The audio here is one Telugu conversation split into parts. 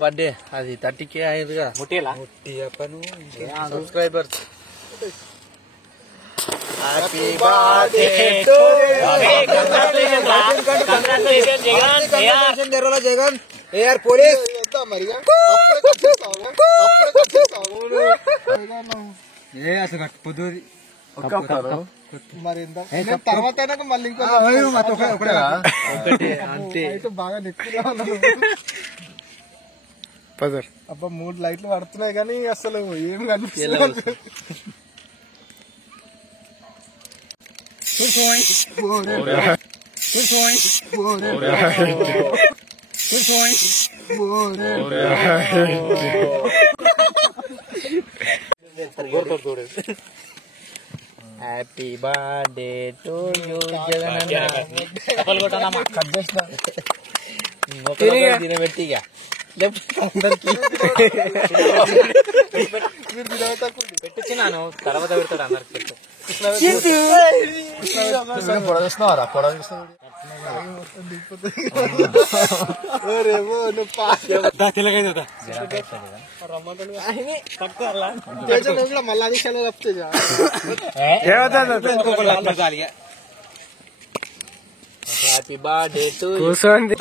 బర్త్డే అది 30K అయ్యేది కదా subscribers. Happy birthday to Jagan AR police అసలు పొద్దు మరి తర్వాత మళ్ళీ ఇంకో అంతే బాగా నెక్కుగా అబ్బా 3 లైట్లు పడుతున్నాయి కానీ అసలు ఏం కనిపిస్తుంది. Happy birthday to you Jagan తినబెట్టిగా పెట్టించినాను తర్వాత పెడతాడు అందరికి. హ్యాపీ బర్త్డే టు కూర్చోండి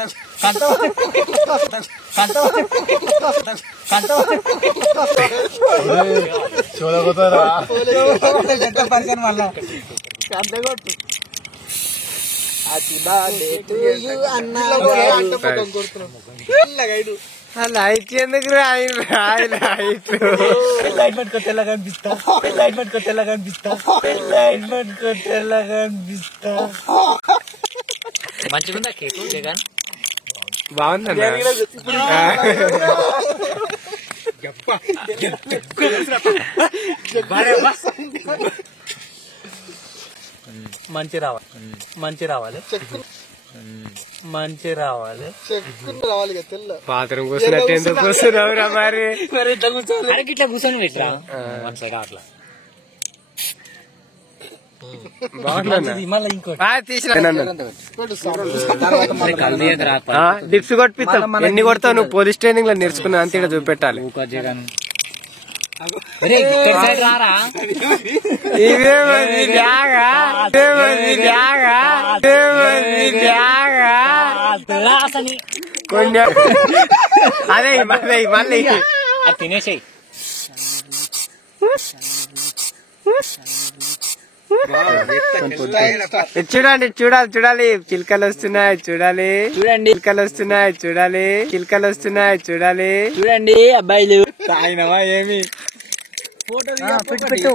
లైట్ ఎందుకు లైట్ పట్టుకో తెల్లగా అనిపిస్తా లైట్ పట్టుకో తెల్లగా అనిపిస్తా లైట్ పట్టుకో తెల్లగా అనిపిస్తా. మంచిగుందా కేకు జగన్? బాగుందన్న మంచి రావాలి మంచి రావాలి మంచి రావాలి తెల్ల పాత్రం కూర్చున్నట్టు ఎందుకు కూర్చున్నావురా మరి ఇట్లా కూర్చోవాలి ఇట్లా కూర్చొని పెట్టరా అట్లా డిప్స్ కొట్టిస్తాం. ఎన్ని కొడతావు నువ్వు? పోలీస్ ట్రైనింగ్ లో నేర్చుకున్నా అంతే చూపెట్టాలి. అదే మళ్ళీ మళ్ళీ తినేసాయి. చూడండి చూడాలి చూడాలి చిలుకలు వస్తున్నాయి చూడాలి చూడండి చిలుకలు వస్తున్నాయి చూడాలి చిలుకలు వస్తున్నాయి చూడాలి చూడండి అబ్బాయిలు తాగినవా ఏమి ఫోటో పెట్టు